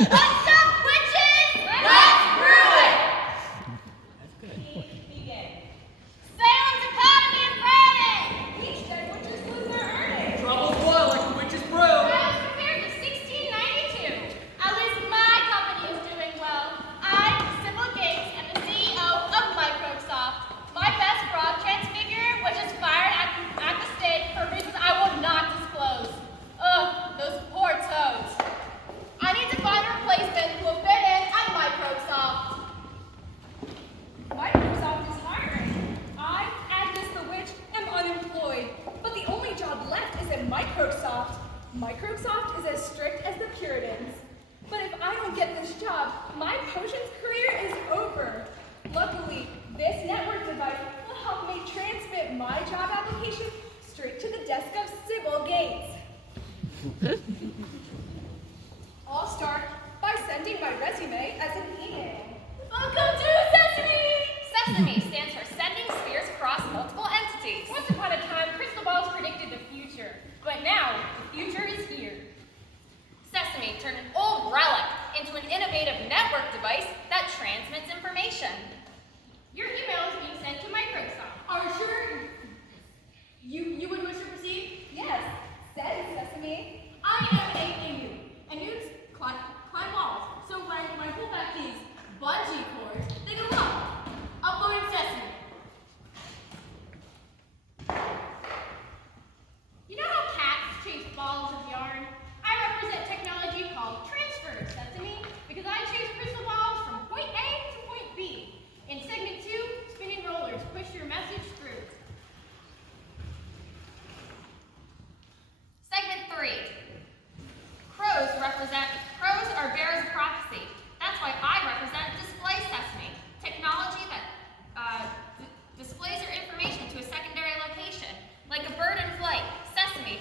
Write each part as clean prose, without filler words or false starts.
What's up, witches? Let's brew it! That's good. Begin. Salem's Academy of Friday! Each dead witches lose their earnings. Trouble's boil like the witch's brew. As compared to 1692. At least my company is doing well. I'm Sybil Gates and the CEO of Microsoft. My best broad transfigure was just fired at the stake for reasons I will not disclose. Ugh, those poor toads. I need to find a replacement who will fit in at Microsoft. Microsoft is hiring. I, Agnes the Witch, am unemployed, but the only job left is at Microsoft. Microsoft is as strict as the Puritans. But if I don't get this job, my potions career is over. Luckily, this network device will help me transmit my job application straight to the desk of Sybil Gates. I'll start by sending my resume as an email. Welcome to Sesame! Sesame stands for Sending Spheres Across Multiple Entities. Once upon a time, crystal balls predicted the future, but now the future is here. Sesame turned an old relic into an innovative network device that transmits information. Your email is being sent to Microsoft. Are you sure you would wish to proceed? Yes, send Sesame. I am a emu, and you climb walls. So when I pull back these bungee cords, they go up. Uploading Sesame. You know how cats chase balls of yarn? I represent technology called transfer, Sesame, because I chase crystal balls from point A to point B. In segment 2, spinning rollers push your message through. Segment 3. Crows are bearers of prophecy. That's why I represent Display Sesame, technology that displays your information to a secondary location. Like a bird in flight, Sesame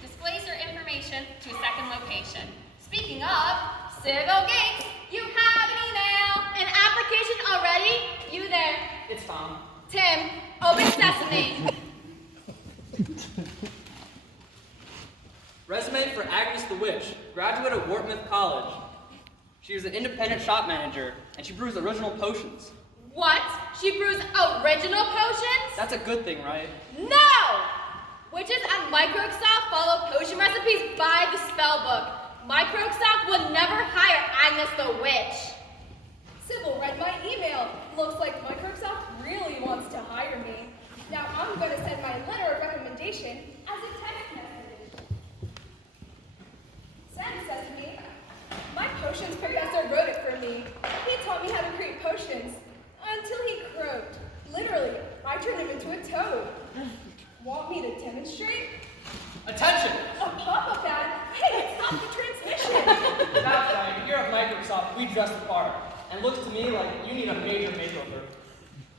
displays your information to a second location. Speaking of, Sybil Gates, you have an email. An application already? You there. It's Tom. Tim, open Sesame. Resume for Agnes the Witch, graduate of Wortmouth College. She was an independent shop manager, and she brews original potions. What? She brews original potions? That's a good thing, right? No! Witches at Microsoft follow potion recipes by the spell book. Microsoft would never hire Agnes the Witch. Sybil read my email. Looks like Microsoft really wants to hire me. Now I'm going to send my letter of recommendation as a text message. Send, Sesame. My potions professor wrote it for me. He taught me how to create potions until he croaked. Literally, I turned him into a toad. Want me to demonstrate? Attention! A pop-up ad? Hey, stop the transmission! That's right, here at Microsoft, we dress the part. And looks to me like you need a major makeover.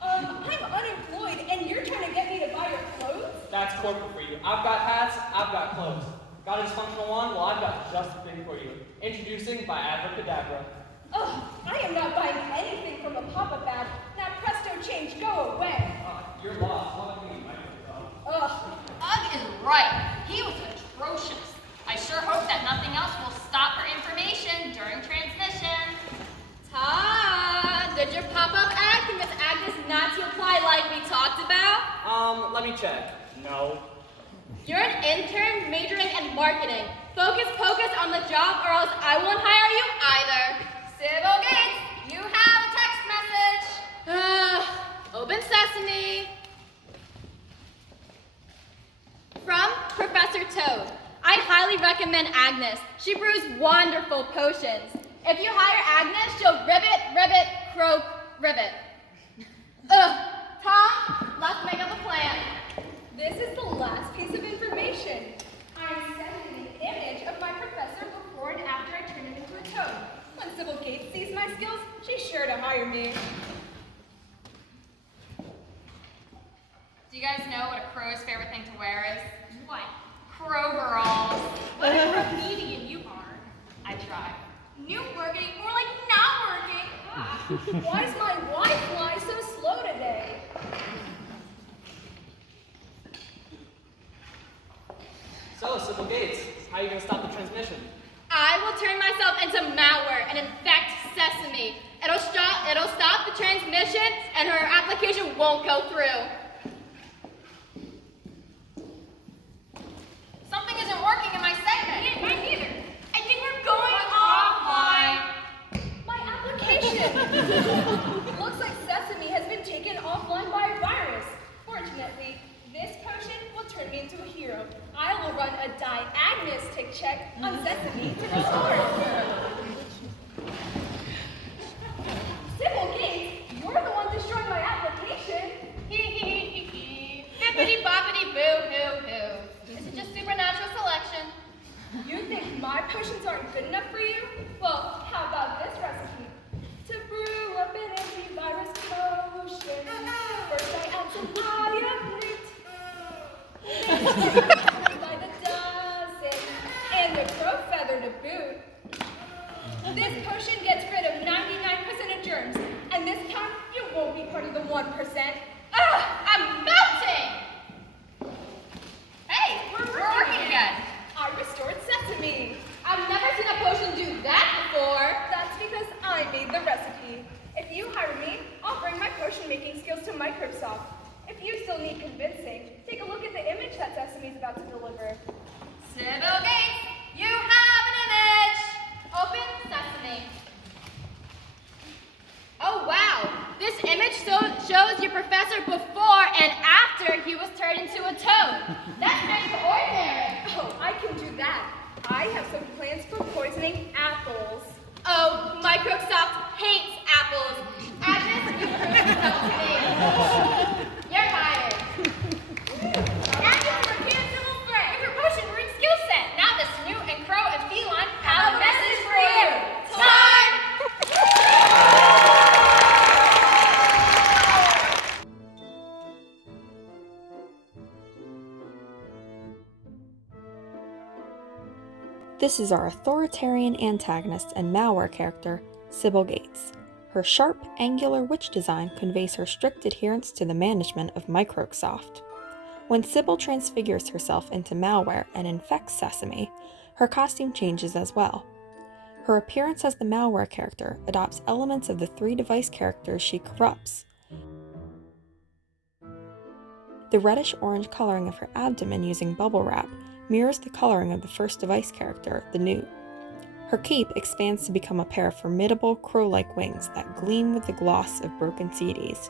I'm unemployed and you're trying to get me to buy your clothes? That's corporate for you. I've got hats, I've got clothes. Got a dysfunctional one? Well, I've got just the thing for you. Introducing by Abracadabra. Ugh, I am not buying anything from a pop-up ad. Now presto change, go away. You're lost. What do you mean, Microsoft? Ugh. Ugg is right. He was atrocious. I sure hope that nothing else will stop her information during transmission. Todd, did your pop-up ad convince Agnes not to apply like we talked about? Let me check. No. You're an intern majoring in marketing. Focus on the job or else I won't hire you either. Sybil Gates, you have a text message. Open Sesame. From Professor Toad. I highly recommend Agnes. She brews wonderful potions. If you hire Agnes, she'll ribbit, croak, ribbit. Tom, let's make up a plan. This is the last piece of information. I'm sending an image of my professor before and after I turn him into a toad. When Sybil Gates sees my skills, she's sure to hire me. Do you guys know what a crow's favorite thing to wear is? What? Crowveralls. What a comedian you are. I try. New working, more like not working. Why is my Wi-Fi so slow today? So, Sybil Gates, how are you going to stop the transmission? I will turn myself into malware and infect Sesame. It'll stop the transmission and her application won't go through. Something isn't working in my segment. Mine either. I think we're going offline. My application! Looks like Sesame has been taken offline by a virus. Fortunately, this potion will turn me into a hero. I will run a diagnostic check on Sesame to restore it. Sybil Gates, you're the one destroying my application. Bippity boppity boo hoo hoo. This is just supernatural selection. You think my potions aren't good enough for you? Well, how about this recipe? To brew up an antivirus potion, first I add some hyacinth, by the dozen, and the crow feather to boot. This potion gets rid of 99% of germs, and this time you won't be part of the 1%. I'm melting! Hey, we're working again. I restored Sesame. I've never seen a potion do that before. That's because I made the recipe. If you hire me, I'll bring my potion making skills to Microsoft. If you still need convincing, take a look at the image that Sesame's about to deliver. Sybil Gates, you have an image. Open Sesame. Oh wow, this image shows your professor before and after he was turned into a toad. That's extraordinary. Oh, I can do that. I have some plans for poisoning apples. Oh, Microsoft hates apples. Agnes, you proved yourself to me. You're hired. Agnes, your civil threat with your potion brewing skill set. Now the snoot and crow and feline have a message for you. Time! This is our authoritarian antagonist and malware character, Sybil Gates. Her sharp, angular witch design conveys her strict adherence to the management of Microsoft. When Sybil transfigures herself into malware and infects Sesame, her costume changes as well. Her appearance as the malware character adopts elements of the 3 device characters she corrupts. The reddish-orange coloring of her abdomen using bubble wrap mirrors the coloring of the first device character, the Newt. Her cape expands to become a pair of formidable crow-like wings that gleam with the gloss of broken CDs.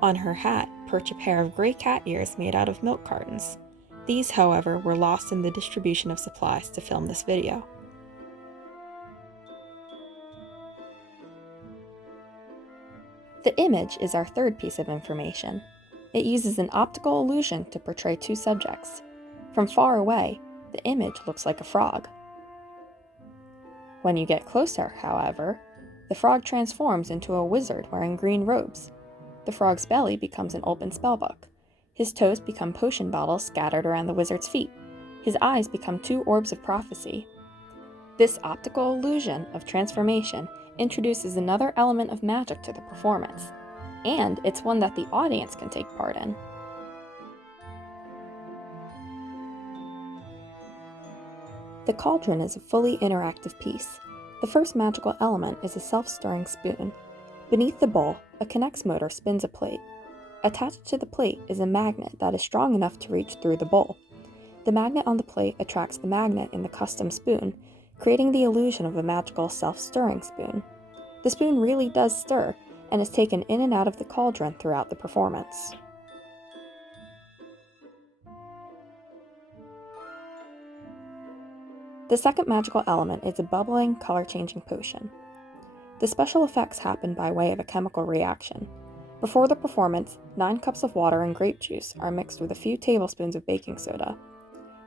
On her hat perch a pair of gray cat ears made out of milk cartons. These, however, were lost in the distribution of supplies to film this video. The image is our third piece of information. It uses an optical illusion to portray 2 subjects. From far away, the image looks like a frog. When you get closer, however, the frog transforms into a wizard wearing green robes. The frog's belly becomes an open spellbook. His toes become potion bottles scattered around the wizard's feet. His eyes become 2 orbs of prophecy. This optical illusion of transformation introduces another element of magic to the performance, and it's one that the audience can take part in. The cauldron is a fully interactive piece. The first magical element is a self-stirring spoon. Beneath the bowl, a Kinect motor spins a plate. Attached to the plate is a magnet that is strong enough to reach through the bowl. The magnet on the plate attracts the magnet in the custom spoon, creating the illusion of a magical self-stirring spoon. The spoon really does stir, and is taken in and out of the cauldron throughout the performance. The second magical element is a bubbling, color-changing potion. The special effects happen by way of a chemical reaction. Before the performance, 9 cups of water and grape juice are mixed with a few tablespoons of baking soda.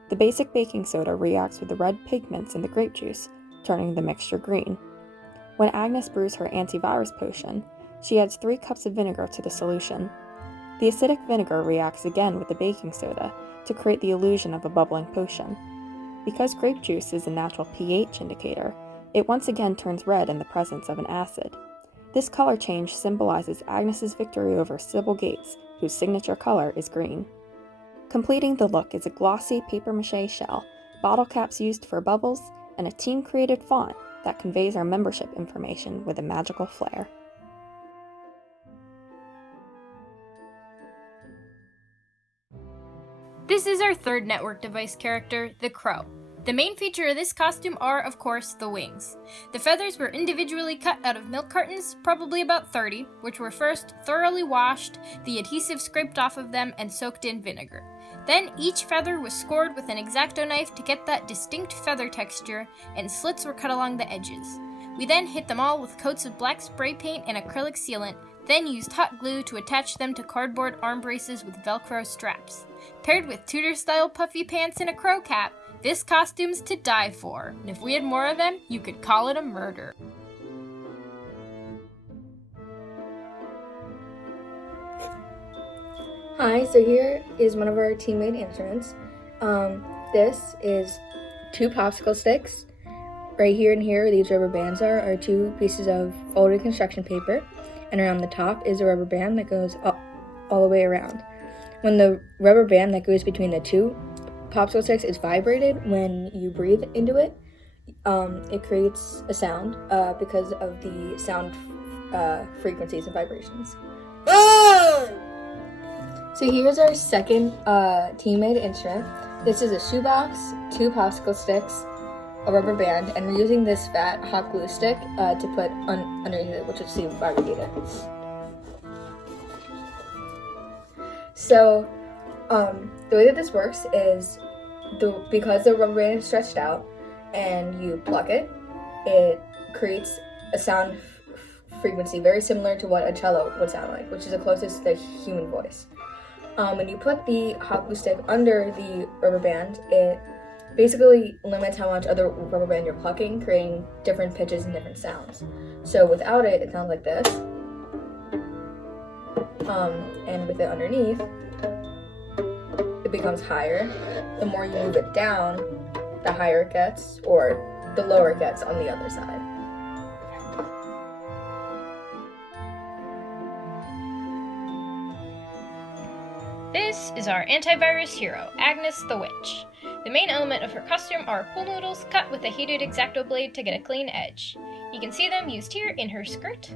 The basic baking soda reacts with the red pigments in the grape juice, turning the mixture green. When Agnes brews her antivirus potion, she adds 3 cups of vinegar to the solution. The acidic vinegar reacts again with the baking soda to create the illusion of a bubbling potion. Because grape juice is a natural pH indicator, it once again turns red in the presence of an acid. This color change symbolizes Agnes's victory over Sybil Gates, whose signature color is green. Completing the look is a glossy papier-mâché shell bottle caps used for bubbles, and a team-created font that conveys our membership information with a magical flair. This is our third network device character, the Crow. The main feature of this costume are, of course, the wings. The feathers were individually cut out of milk cartons, probably about 30, which were first thoroughly washed, the adhesive scraped off of them, and soaked in vinegar. Then each feather was scored with an X-Acto knife to get that distinct feather texture, and slits were cut along the edges. We then hit them all with coats of black spray paint and acrylic sealant, then used hot glue to attach them to cardboard arm braces with Velcro straps. Paired with Tudor-style puffy pants and a crow cap, this costume's to die for, and if we had more of them, you could call it a murder. Hi, so here is one of our teammate instruments. This is 2 popsicle sticks. Right here and here where these rubber bands are 2 pieces of folded construction paper, and around the top is a rubber band that goes up all the way around. When the rubber band that goes between the 2 popsicle sticks is vibrated, when you breathe into it, it creates a sound because of the sound frequencies and vibrations. So here's our second teammate instrument. This is a shoebox, 2 popsicle sticks, a rubber band, and we're using this fat hot glue stick to put underneath it, which you'll see vibrated. So the way that this works is because the rubber band is stretched out and you pluck it, it creates a sound frequency very similar to what a cello would sound like, which is the closest to the human voice. When you put the hot glue stick under the rubber band, it basically limits how much other rubber band you're plucking, creating different pitches and different sounds. So without it, it sounds like this. And with it underneath, it becomes higher. The more you move it down, the higher it gets, or the lower it gets on the other side. This is our antivirus hero, Agnes the Witch. The main element of her costume are pool noodles cut with a heated X-Acto blade to get a clean edge. You can see them used here in her skirt,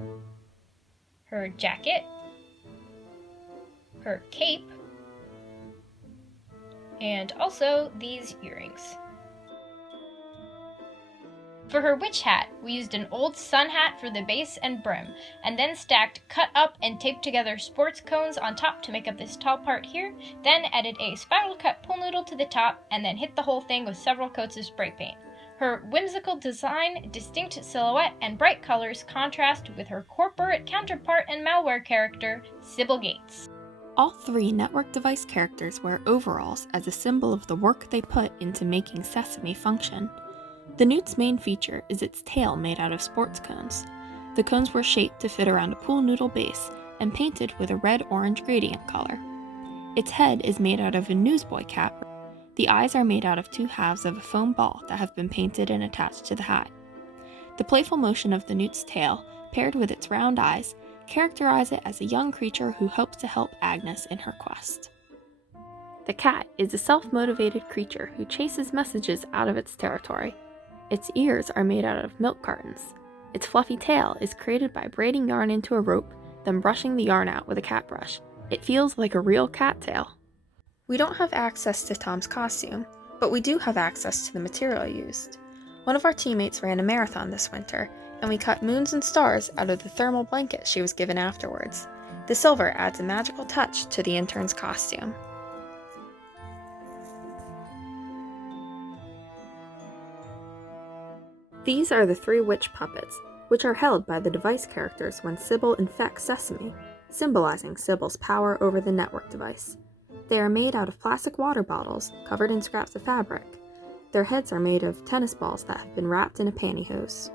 her jacket, her cape, and also these earrings. For her witch hat, we used an old sun hat for the base and brim, and then stacked cut up and taped together sports cones on top to make up this tall part here, then added a spiral cut pool noodle to the top, and then hit the whole thing with several coats of spray paint. Her whimsical design, distinct silhouette, and bright colors contrast with her corporate counterpart and malware character, Sybil Gates. All 3 network device characters wear overalls as a symbol of the work they put into making Sesame function. The Newt's main feature is its tail made out of sports cones. The cones were shaped to fit around a pool noodle base and painted with a red-orange gradient color. Its head is made out of a newsboy cap. The eyes are made out of 2 halves of a foam ball that have been painted and attached to the hat. The playful motion of the Newt's tail, paired with its round eyes, characterize it as a young creature who hopes to help Agnes in her quest. The cat is a self-motivated creature who chases messages out of its territory. Its ears are made out of milk cartons. Its fluffy tail is created by braiding yarn into a rope, then brushing the yarn out with a cat brush. It feels like a real cat tail. We don't have access to Tom's costume, but we do have access to the material used. One of our teammates ran a marathon this winter, and we cut moons and stars out of the thermal blanket she was given afterwards. The silver adds a magical touch to the intern's costume. These are the 3 witch puppets, which are held by the device characters when Sybil infects Sesame, symbolizing Sybil's power over the network device. They are made out of plastic water bottles covered in scraps of fabric. Their heads are made of tennis balls that have been wrapped in a pantyhose.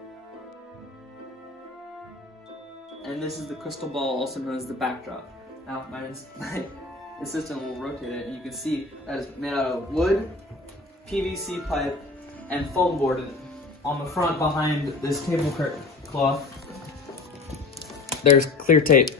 And this is the crystal ball, also known as the backdrop. Now, my assistant will rotate it, and you can see that it's made out of wood, PVC pipe, and foam board. And on the front, behind this tablecloth, there's clear tape.